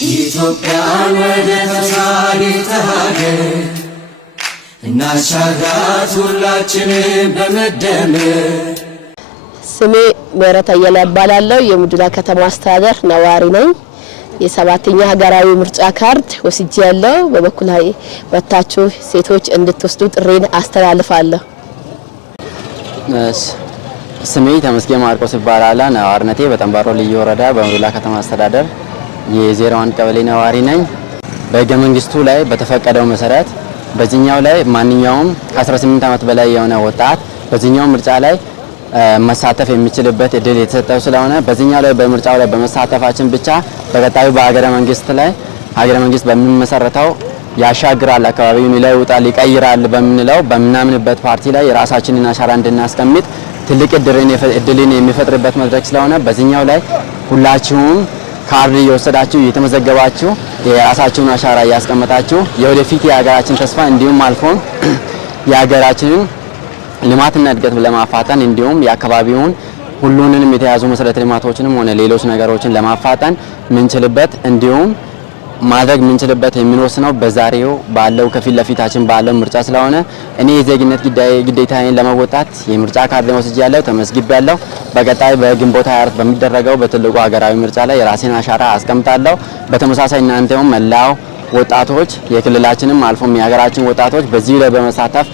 ኢትዮጵያን ወደ ተሻለ ሀገር እናሻግራት ሁላችንም በመደመር። ስሜ ምህረት አየለ እባላለሁ። የሙዱላ ከተማ አስተዳደር ነዋሪ ነኝ። የሰባተኛ ሀገራዊ ምርጫ ካርድ ወስጃለሁ። በበኩላዬ ወጣችሁ ሴቶች እንድትወስዱ ጥሬን አስተላልፋለሁ። ስሜ ተመስገን ማርቆስ ይባላል። ነዋሪነቴ በጠንባሮ ልዩ ወረዳ በሙዱላ ከተማ አስተዳደር የ01 ቀበሌ ነዋሪ ነኝ። በሕገ መንግስቱ ላይ በተፈቀደው መሰረት በዚህኛው ላይ ማንኛውም ከ18 ዓመት በላይ የሆነ ወጣት በዚህኛው ምርጫ ላይ መሳተፍ የሚችልበት እድል የተሰጠው ስለሆነ በዚህኛው ላይ በምርጫው ላይ በመሳተፋችን ብቻ በቀጣዩ በሀገረ መንግስት ላይ ሀገረ መንግስት በሚመሰረተው ያሻግራል፣ አካባቢውን ይለውጣል፣ ይቀይራል በምንለው በምናምንበት ፓርቲ ላይ የራሳችንን አሻራ እንድናስቀምጥ ትልቅ እድልን የሚፈጥርበት መድረክ ስለሆነ በዚህኛው ላይ ሁላችሁም ካርድ እየወሰዳችሁ እየተመዘገባችሁ የራሳችሁን አሻራ እያስቀመጣችሁ የወደፊት የሀገራችን ተስፋ እንዲሁም አልፎን የሀገራችንን ልማትና እድገት ለማፋጠን እንዲሁም የአካባቢውን ሁሉንም የተያዙ መሰረተ ልማቶችንም ሆነ ሌሎች ነገሮችን ለማፋጠን ምንችልበት እንዲሁም ማድረግ ምንችልበት የሚወስነው በዛሬው ባለው ከፊት ለፊታችን ባለው ምርጫ ስለሆነ እኔ የዜግነት ግዴታዬን ለመወጣት የምርጫ ካርድ ወስጃለሁ፣ ተመዝግቤያለሁ። በቀጣይ በግንቦት 24 በሚደረገው በትልቁ ሀገራዊ ምርጫ ላይ የራሴን አሻራ አስቀምጣለሁ። በተመሳሳይ እናንተም መላው ወጣቶች የክልላችንም አልፎም የሀገራችን ወጣቶች በዚህ ላይ በመሳተፍ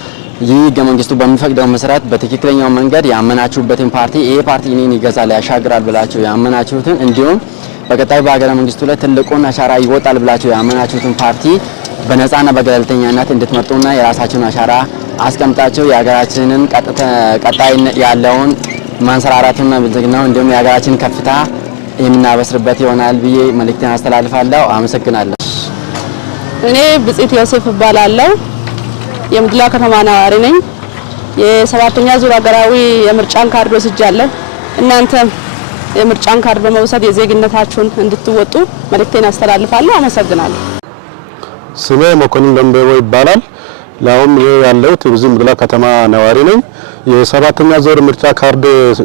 ይህ ሕገ መንግስቱ በሚፈቅደው መሰረት በትክክለኛው መንገድ ያመናችሁበትን ፓርቲ ይሄ ፓርቲ እኔን ይገዛል ያሻግራል ብላችሁ ያመናችሁትን እንዲሁም በቀጣይ በሀገረ መንግስቱ ላይ ትልቁን አሻራ ይወጣል ብላችሁ ያመናችሁትን ፓርቲ በነፃና በገለልተኛነት እንድትመርጡና የራሳችሁን አሻራ አስቀምጣችሁ የሀገራችንን ቀጣይ ያለውን ማንሰራራቱና ብልጽግናው እንዲሁም የሀገራችንን ከፍታ የምናበስርበት ይሆናል ብዬ መልእክቴን አስተላልፋለሁ። አመሰግናለሁ። እኔ ብጽዕት ዮሴፍ እባላለሁ። የሙዱላ ከተማ ነዋሪ ነኝ። የሰባተኛ ዙር ሀገራዊ የምርጫን ካርድ ወስጃለሁ። እናንተም የምርጫን ካርድ በመውሰድ የዜግነታችሁን እንድትወጡ መልእክቴን አስተላልፋለሁ። አመሰግናለሁ። ስሜ መኮንን ደንበቦ ይባላል። ለአሁን ያለሁት የዚህ ሙዱላ ከተማ ነዋሪ ነኝ። የሰባተኛ ዙር ምርጫ ካርድ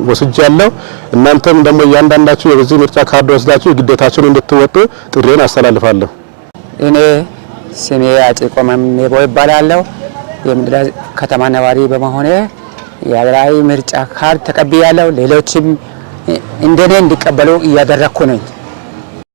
ወስጃለሁ። እናንተም ደግሞ እያንዳንዳችሁ የዚህ ምርጫ ካርድ ወስዳችሁ ግዴታችሁን እንድትወጡ ጥሬን አስተላልፋለሁ። እኔ ስሜ አጭቆ መምኔቦ ይባላለሁ። የሙዱላ ከተማ ነዋሪ በመሆኔ የሀገራዊ ምርጫ ካርድ ተቀብያለሁ። ሌሎችም እንደኔ እንዲቀበሉ እያደረኩ ነኝ።